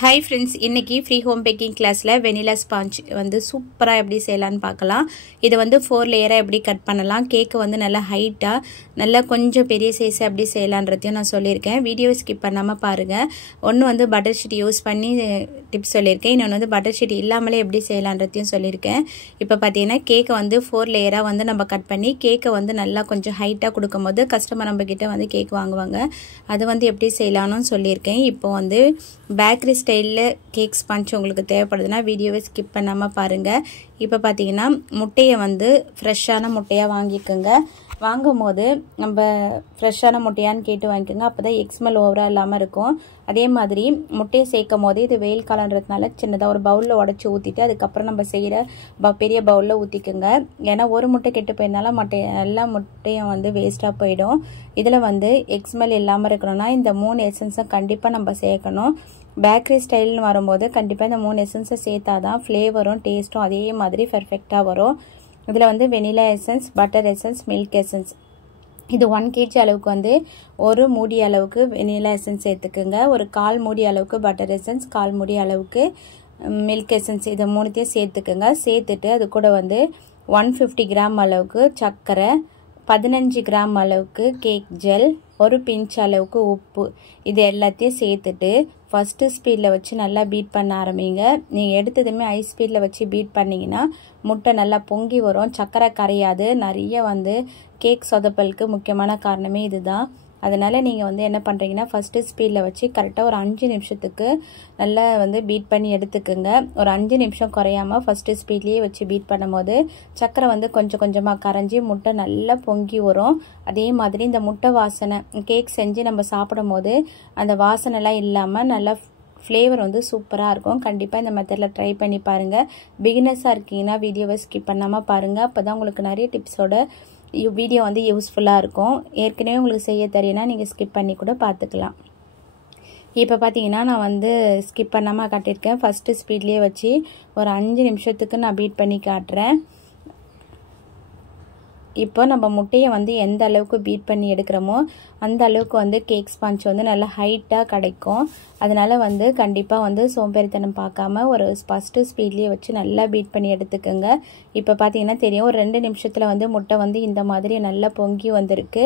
Hi friends, இன்னைக்கு free home baking classல vanilla sponge வந்து சூப்பரா எப்படி செய்யலாம்னு பார்க்கலாம். இது வந்து 4 லேயரா எப்படி கட் பண்ணலாம். கேக் வந்து நல்ல ஹைட்டா நல்ல கொஞ்சம் பெரிய சைஸ் எப்படி செய்யலாம்ன்றதையும் நான் சொல்லியிருக்கேன். வீடியோ ஸ்கிப் பண்ணாம பாருங்க. ஒன்னு வந்து பட்டர் ஷீட் யூஸ் பண்ணி டிப்ஸ் சொல்லியிருக்கேன். இன்னொன்னு வந்து பட்டர் ஷீட் இல்லாமலே எப்படி செய்யலாம்ன்றதையும் சொல்லியிருக்கேன். இப்போ பாத்தீங்கன்னா கேக் வந்து 4 லேயரா வந்து நம்ம கட் பண்ணி கேக்க வந்து நல்லா கொஞ்சம் ஹைட்டா கொடுக்கும்போது கஸ்டமர் நம்ம கிட்ட வந்து கேக் வாங்குவாங்க. அது வந்து எப்படி செய்யலாம்னு சொல்லியிருக்கேன். இப்போ வந்து பேக்கரி ஸ்டைல்ல கேக் ஸ்பாஞ்ச் உங்களுக்கு தேவைப்படுதுன்னா வீடியோவை ஸ்கிப் பண்ணாம பாருங்க. இப்போ பாத்தீங்கன்னா முட்டையை வந்து ஃப்ரெஷ்ஷான முட்டையா வாங்கிக்கோங்க. வாங்கும்போது நம்ம ஃப்ரெஷ்ஷான முட்டையான்னு கேட்டு வாங்கிக்கோங்க. அப்போதான் எக் ஸ்மெல் ஓவரா இல்லாமல் இருக்கும். அதே மாதிரி முட்டையை சேர்க்கும் போது இது வெயில் காலன்றதுனால சின்னதாக ஒரு பவுலில் உடச்சி ஊற்றிட்டு அதுக்கப்புறம் நம்ம செய்கிற பெரிய பவுலில் ஊற்றிக்கோங்க. ஏன்னா ஒரு முட்டை கெட்டு போயிருந்தாலும் எல்லா முட்டையும் வந்து வேஸ்ட்டாக போயிடும். இதில் வந்து எக் ஸ்மெல் இல்லாமல் இருக்கணும்னா இந்த 3 எசன்ஸை கண்டிப்பாக நம்ம சேர்க்கணும். பேக்கரி ஸ்டைல்னு வரும்போது கண்டிப்பாக இந்த 3 எசன்ஸை சேர்த்தாதான் ஃப்ளேவரும் டேஸ்ட்டும் அதே மாதிரி பர்ஃபெக்டாக வரும். இதில் வந்து vanilla essence, butter essence, milk essence. இது 1 kg அளவுக்கு வந்து ஒரு மூடி அளவுக்கு வெனிலா எசன்ஸ் சேர்த்துக்குங்க. ஒரு 1/4 மூடி அளவுக்கு பட்டர் எசன்ஸ், 1/4 மூடி அளவுக்கு மில்க் எசன்ஸ், இதை 3த்தையும் சேர்த்துக்குங்க. சேர்த்துட்டு அது கூட வந்து 150 கிராம் அளவுக்கு சர்க்கரை, 15 கிராம் அளவுக்கு கேக் ஜெல், ஒரு பிஞ்ச் அளவுக்கு உப்பு, இது எல்லாத்தையும் சேர்த்துட்டு ஃபஸ்ட்டு ஸ்பீடில் வச்சு நல்லா பீட் பண்ண ஆரம்பிங்க. நீங்கள் எடுத்ததுமே ஹை ஸ்பீடில் வச்சு பீட் பண்ணிங்கன்னா முட்டை நல்லா பொங்கி வரும், சர்க்கரை கரையாது. நிறைய வந்து கேக் சொதப்பலுக்கு முக்கியமான காரணமே இதுதான். அதனால் நீங்கள் வந்து என்ன பண்ணுறீங்கன்னா ஃபஸ்ட்டு ஸ்பீடில் வச்சு கரெக்டாக ஒரு 5 நிமிஷத்துக்கு நல்லா வந்து பீட் பண்ணி எடுத்துக்குங்க. ஒரு 5 நிமிஷம் குறையாமல் ஃபஸ்ட்டு ஸ்பீட்லேயே வச்சு பீட் பண்ணும்போது சர்க்கரை வந்து கொஞ்சம் கொஞ்சமாக கரைஞ்சி முட்டை நல்லா பொங்கி வரும். அதே மாதிரி இந்த முட்டை வாசனை கேக் செஞ்சு நம்ம சாப்பிடும் போது அந்த வாசனைலாம் இல்லாமல் நல்லா ஃப்ளேவர் வந்து சூப்பராக இருக்கும். கண்டிப்பாக இந்த மெத்தடில் ட்ரை பண்ணி பாருங்கள். பிகினர்ஸாக இருக்கீங்கன்னா வீடியோவை ஸ்கிப் பண்ணாமல் பாருங்கள். அப்போ தான் உங்களுக்கு நிறைய டிப்ஸோட வீடியோ வந்து யூஸ்ஃபுல்லாக இருக்கும். ஏற்கனவே உங்களுக்கு செய்ய தெரியும்னா நீங்கள் ஸ்கிப் பண்ணி கூட பார்த்துக்கலாம். இப்போ பார்த்தீங்கன்னா நான் வந்து ஸ்கிப் பண்ணாமல் காட்டியிருக்கேன். ஃபஸ்ட்டு ஸ்பீட்லேயே வச்சு ஒரு 5 நிமிஷத்துக்கு நான் பீட் பண்ணி காட்டுறேன். இப்போ நம்ம முட்டையை வந்து எந்த அளவுக்கு பீட் பண்ணி எடுக்கிறோமோ அந்த அளவுக்கு வந்து கேக் ஸ்பாஞ்ச் வந்து நல்லா ஹைட்டாக கிடைக்கும். அதனால் வந்து கண்டிப்பாக வந்து சோம்பேறித்தனம் பார்க்காம ஒரு ஃபஸ்ட்டு ஸ்பீட்லேயே வச்சு நல்லா பீட் பண்ணி எடுத்துக்கோங்க. இப்போ பார்த்தீங்கன்னா தெரியும், ஒரு 2 நிமிஷத்தில் வந்து முட்டை வந்து இந்த மாதிரி நல்லா பொங்கி வந்திருக்கு.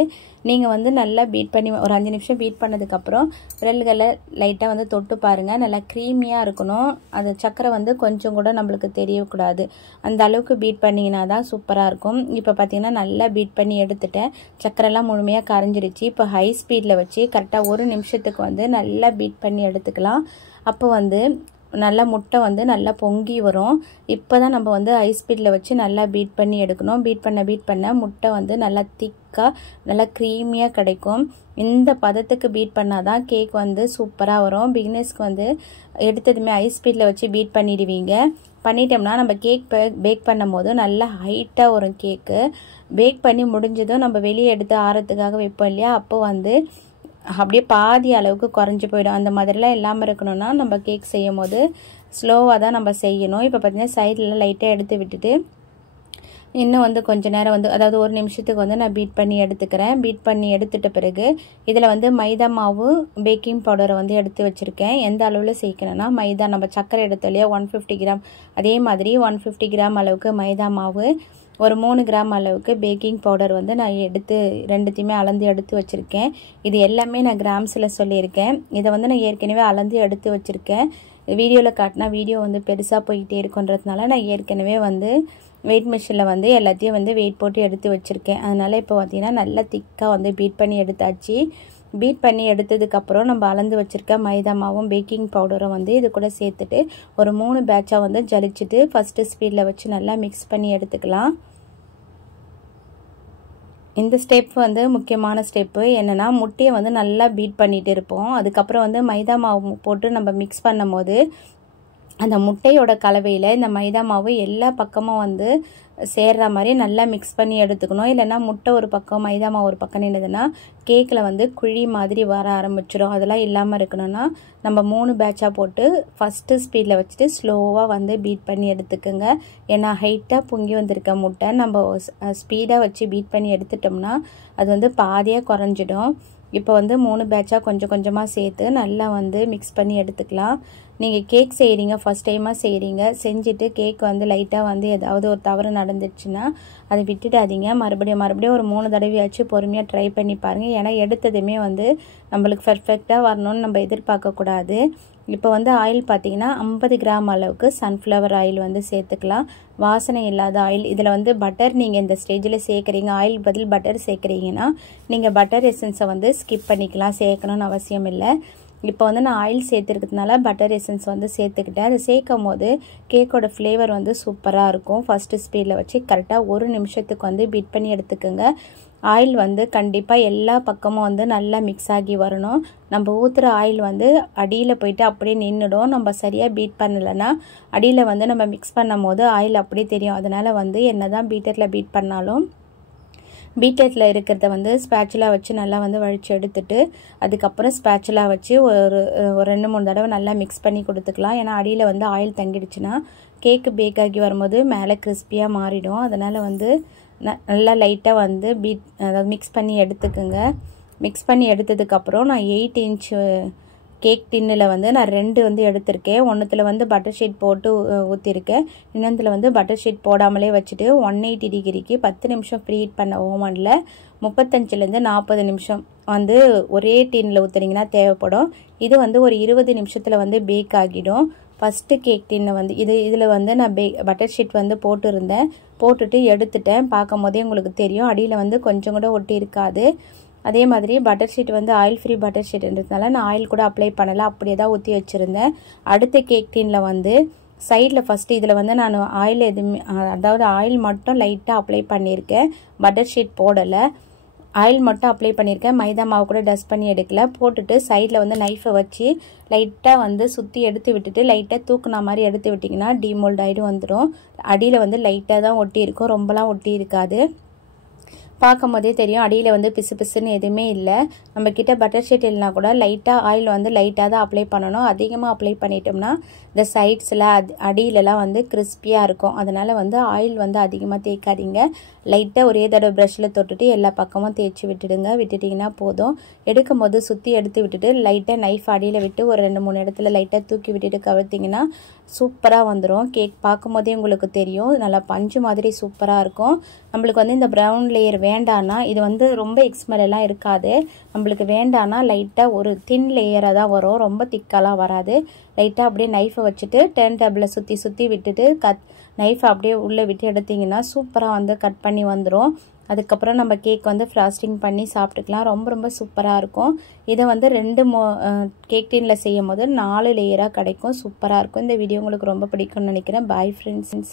நீங்கள் வந்து நல்லா பீட் பண்ணி ஒரு 5 நிமிஷம் பீட் பண்ணதுக்கப்புறம் விரல்களை லைட்டாக வந்து தொட்டு பாருங்கள். நல்லா க்ரீமியாக இருக்கணும். அது சர்க்கரை வந்து கொஞ்சம் கூட நம்மளுக்கு தெரியக்கூடாது. அந்த அளவுக்கு பீட் பண்ணிங்கன்னா தான் சூப்பராக இருக்கும். இப்போ பார்த்தீங்கன்னா நல்லா பீட் பண்ணி எடுத்துட்டேன். சர்க்கரைலாம் முழுமையாக கரைஞ்சிருச்சு. இப்போ ஹை ஸ்பீடில் வச்சு கரெக்டாக 1 நிமிஷத்துக்கு வந்து நல்லா பீட் பண்ணி எடுத்துக்கலாம். அப்போ வந்து நல்லா முட்டை வந்து நல்லா பொங்கி வரும். இப்போ தான் நம்ம வந்து ஹை ஸ்பீடில் வச்சு நல்லா பீட் பண்ணி எடுக்கணும். பீட் பண்ண முட்டை வந்து நல்லா திக்காக நல்லா க்ரீமியாக கிடைக்கும். இந்த பதத்துக்கு பீட் பண்ணால் தான் கேக் வந்து சூப்பராக வரும். பிகினர்ஸ்க்கு வந்து எடுத்ததுமே ஹை ஸ்பீடில் வச்சு பீட் பண்ணிடுவீங்க. பண்ணிட்டோம்னா நம்ம கேக் பேக் பண்ணும் போது நல்லா ஹைட்டாக வரும் கேக்கு. பேக் பண்ணி முடிஞ்சதும் நம்ம வெளியே எடுத்து ஆறத்துக்காக வைப்போம் இல்லையா, அப்போ வந்து அப்படியே பாதி அளவுக்கு குறைஞ்சி போயிடும். அந்த மாதிரிலாம் இல்லாமல் இருக்கணும்னா நம்ம கேக் செய்யும் போது ஸ்லோவாக தான் நம்ம செய்யணும். இப்போ பார்த்தீங்கன்னா சைட்லலாம் லைட்டாக எடுத்து விட்டுட்டு இன்னும் வந்து கொஞ்சம் நேரம் வந்து அதாவது 1 நிமிஷத்துக்கு வந்து நான் பீட் பண்ணி எடுத்துக்கிறேன். பீட் பண்ணி எடுத்துட்ட பிறகு இதில் வந்து மைதா மாவு, பேக்கிங் பவுடரை வந்து எடுத்து வச்சுருக்கேன். எந்த அளவில் சேர்க்கணும்னா மைதா நம்ம சர்க்கரை எடுத்தோம் இல்லையா 150 கிராம், அதே மாதிரி 150 கிராம் அளவுக்கு மைதா மாவு, ஒரு 3 கிராம் அளவுக்கு பேக்கிங் பவுடர் வந்து நான் எடுத்து ரெண்டுத்தையுமே அளந்து எடுத்து வச்சுருக்கேன். இது எல்லாமே நான் கிராம்ஸில் சொல்லியிருக்கேன். இதை வந்து நான் ஏற்கனவே அளந்து எடுத்து வச்சுருக்கேன். வீடியோவில் காட்டினா வீடியோ வந்து பெருசாக போய்கிட்டே இருக்குன்றதுனால நான் ஏற்கனவே வந்து வெயிட் மிஷினில் வந்து எல்லாத்தையும் வந்து வெயிட் போட்டு எடுத்து வச்சுருக்கேன். அதனால் இப்போ பார்த்திங்கன்னா நல்லா திக்காக வந்து பீட் பண்ணி எடுத்தாச்சு. பீட் பண்ணி எடுத்ததுக்கப்புறம் நம்ம அளந்து வச்சுருக்க மைதா மாவும் பேக்கிங் பவுடரும் வந்து இது கூட சேர்த்துட்டு ஒரு 3 பேட்சாக வந்து ஜலிச்சுட்டு ஃபஸ்ட்டு ஸ்பீடில் வச்சு நல்லா மிக்ஸ் பண்ணி எடுத்துக்கலாம். இந்த ஸ்டெப் வந்து முக்கியமான ஸ்டெப்பு. என்னென்னா முட்டையை வந்து நல்லா பீட் பண்ணிகிட்டு இருப்போம். அதுக்கப்புறம் வந்து மைதா மாவு போட்டு நம்ம மிக்ஸ் பண்ணும் போது அந்த முட்டையோட கலவையில் இந்த மைதா மாவு எல்லா பக்கமும் வந்து சேர்ற மாதிரி நல்லா மிக்ஸ் பண்ணி எடுத்துக்கணும். இல்லைன்னா முட்டை ஒரு பக்கம் மைதா மாவு ஒரு பக்கம் நின்றுதுன்னா கேக்கில் வந்து குழி மாதிரி வர ஆரம்பிச்சிடும். அதெல்லாம் இல்லாமல் இருக்கணும்னா நம்ம 3 பேட்சாக போட்டு ஃபஸ்ட்டு ஸ்பீடில் வச்சுட்டு ஸ்லோவாக வந்து பீட் பண்ணி எடுத்துக்கோங்க. ஏன்னா ஹைட்டாக பொங்கி வந்திருக்க முட்டை நம்ம ஸ்பீடாக வச்சு பீட் பண்ணி எடுத்துட்டோம்னா அது வந்து பாதியாக குறைஞ்சிடும். இப்போ வந்து 3 பேட்சாக கொஞ்சம் கொஞ்சமாக சேர்த்து நல்லா வந்து மிக்ஸ் பண்ணி எடுத்துக்கலாம். நீங்கள் கேக் செய்கிறீங்க, ஃபஸ்ட் டைமாக செய்கிறீங்க, செஞ்சுட்டு கேக் வந்து லைட்டாக வந்து ஏதாவது ஒரு தவறு நடந்துச்சுன்னா அதை விட்டுடாதீங்க. மறுபடியும் ஒரு 3 தடவையாச்சும் பொறுமையாக ட்ரை பண்ணி பாருங்கள். ஏன்னா எடுத்ததுமே வந்து நம்மளுக்கு பர்ஃபெக்டாக வரணும்னு நம்ம எதிர்பார்க்கக்கூடாது. இப்போ வந்து ஆயில் பார்த்தீங்கன்னா 50 கிராம் அளவுக்கு சன்ஃப்ளவர் ஆயில் வந்து சேர்த்துக்கலாம். வாசனை இல்லாத ஆயில். இதில் வந்து பட்டர் நீங்கள் இந்த ஸ்டேஜில் சேர்க்குறீங்க, ஆயில் பதில் பட்டர் சேர்க்குறீங்கன்னா நீங்கள் பட்டர் எசன்ஸை வந்து ஸ்கிப் பண்ணிக்கலாம், சேர்க்கணும்னு அவசியம் இல்லை. இப்போ வந்து நான் ஆயில் சேர்த்துருக்கிறதுனால பட்டர் எசன்ஸ் வந்து சேர்த்துக்கிட்டேன். அதை சேர்க்கும் போது கேக்கோட ஃப்ளேவர் வந்து சூப்பராக இருக்கும். ஃபஸ்ட்டு ஸ்பீடில் வச்சு கரெக்டாக 1 நிமிஷத்துக்கு வந்து பீட் பண்ணி எடுத்துக்கோங்க. ஆயில் வந்து கண்டிப்பாக எல்லா பக்கமும் வந்து நல்லா மிக்ஸ் ஆகி வரணும். நம்ம ஊற்றுற ஆயில் வந்து அடியில் போயிட்டு அப்படியே நின்றுடும். நம்ம சரியாக பீட் பண்ணலைன்னா அடியில் வந்து நம்ம மிக்ஸ் பண்ணும் போது ஆயில் அப்படியே தெரியும். அதனால் வந்து என்ன தான் பீட்டரில் பீட் பண்ணாலும் பீட்டரில் இருக்கிறத வந்து ஸ்பேச்சுலா வச்சு நல்லா வந்து வழித்து எடுத்துட்டு அதுக்கப்புறம் ஸ்பேச்சுலா வச்சு ஒரு 2-3 தடவை நல்லா மிக்ஸ் பண்ணி கொடுத்துக்கலாம். ஏன்னா அடியில் வந்து ஆயில் தங்கிடுச்சுன்னா கேக்கு பேக் ஆகி வரும்போது மேலே கிறிஸ்பியாக மாறிடும். அதனால் வந்து நல்லா லைட்டாக வந்து அதாவது மிக்ஸ் பண்ணி எடுத்துக்குங்க. மிக்ஸ் பண்ணி எடுத்ததுக்கப்புறம் நான் 8 இன்ச் கேக் டின்னில் வந்து நான் 2 வந்து எடுத்திருக்கேன். ஒன்றுத்தில் வந்து பட்டர் ஷீட் போட்டு ஊற்றிருக்கேன், இன்னொன்றில் வந்து பட்டர் ஷீட் போடாமலே வச்சுட்டு 180 டிகிரிக்கு 10 நிமிஷம் ப்ரீ ஹீட் பண்ண ஓவனில் 35லேருந்து 40 நிமிஷம் வந்து ஒரே டின்னில் ஊற்றுனீங்கன்னா தேவைப்படும். இது வந்து ஒரு 20 நிமிஷத்தில் வந்து பேக் ஆகிடும். ஃபஸ்ட்டு கேக் டின்னை வந்து இதில் வந்து நான் பட்டர் ஷீட் வந்து போட்டுட்டு எடுத்துட்டேன். பார்க்கும் போதே உங்களுக்கு தெரியும் அடியில் வந்து கொஞ்சம் கூட ஒட்டி இருக்காது. அதே மாதிரி பட்டர் ஷீட் வந்து ஆயில் ஃப்ரீ பட்டர் ஷீட்ன்றதுனால நான் ஆயில் கூட அப்ளை பண்ணலை, அப்படியே தான் ஊற்றி வச்சுருந்தேன். அடுத்த கேக் டின்னில் வந்து சைடில் ஃபஸ்ட்டு இதில் வந்து நான் ஆயில் எதுவுமே அதாவது ஆயில் மட்டும் லைட்டாக அப்ளை பண்ணியிருக்கேன், பட்டர் ஷீட் போடலை. ஆயில் மட்டும் அப்ளை பண்ணியிருக்கேன், மைதா மாவு கூட டஸ்ட் பண்ணி எடுக்கல. போட்டுட்டு சைடில் வந்து நைஃபை வச்சு லைட்டாக வந்து சுற்றி எடுத்து விட்டுட்டு லைட்டாக தூக்குன மாதிரி எடுத்து விட்டிங்கன்னா டீமோல்ட் ஆகிடும் வந்துடும். அடியில் வந்து லைட்டாக தான் ஒட்டி இருக்கும், ரொம்பலாம் ஒட்டி இருக்காது. பார்க்கும் போதே தெரியும் அடியில் வந்து பிசு பிசுன்னு எதுவுமே இல்லை. நம்மக்கிட்ட பட்டர் ஷீட் இல்லைனா கூட லைட்டாக ஆயில் வந்து லைட்டாக தான் அப்ளை பண்ணணும். அதிகமாக அப்ளை பண்ணிட்டோம்னா இந்த சைட்ஸில் அடியிலலாம் வந்து கிறிஸ்பியாக இருக்கும். அதனால் வந்து ஆயில் வந்து அதிகமாக தேய்க்காதீங்க. லைட்டாக ஒரே தடவை ப்ரஷ்ஷில் தொட்டுட்டு எல்லா பக்கமும் தேய்ச்சி விட்டுட்டிங்கன்னா போதும். எடுக்கும் போது சுற்றி எடுத்து விட்டுட்டு லைட்டாக நைஃப் அடியில் விட்டு ஒரு 2-3 இடத்துல லைட்டாக தூக்கி விட்டுட்டு கவிழ்த்திங்கன்னா சூப்பராக வந்துடும். கேக் பார்க்கும் போதே உங்களுக்கு தெரியும் நல்லா பஞ்சு மாதிரி சூப்பராக இருக்கும். நம்மளுக்கு வந்து இந்த ப்ரௌன் லேயர் வேண்டான்னா இது வந்து ரொம்ப எக்ஸ்மெல்லாம் இருக்காது. நம்மளுக்கு வேண்டான்னா லைட்டாக ஒரு தின் லேயராக தான் வரும், ரொம்ப திக்காலாம் வராது. லைட்டாக அப்படியே நைஃபை வச்சுட்டு டர்ன் டேபிளில் சுற்றி விட்டுட்டு நைஃபை அப்படியே உள்ளே விட்டு எடுத்திங்கன்னா சூப்பராக வந்து கட் பண்ணி வந்துடும். அதுக்கப்புறம் நம்ம கேக் வந்து ஃப்ராஸ்டிங் பண்ணி சாப்பிட்டுக்கலாம். ரொம்ப சூப்பராக இருக்கும். இதை வந்து 2 கேக் டின்னில் செய்யும் போது 4 லேயராக கிடைக்கும், சூப்பராக இருக்கும். இந்த வீடியோ உங்களுக்கு ரொம்ப பிடிக்கும்னு நினைக்கிறேன். Bye friends.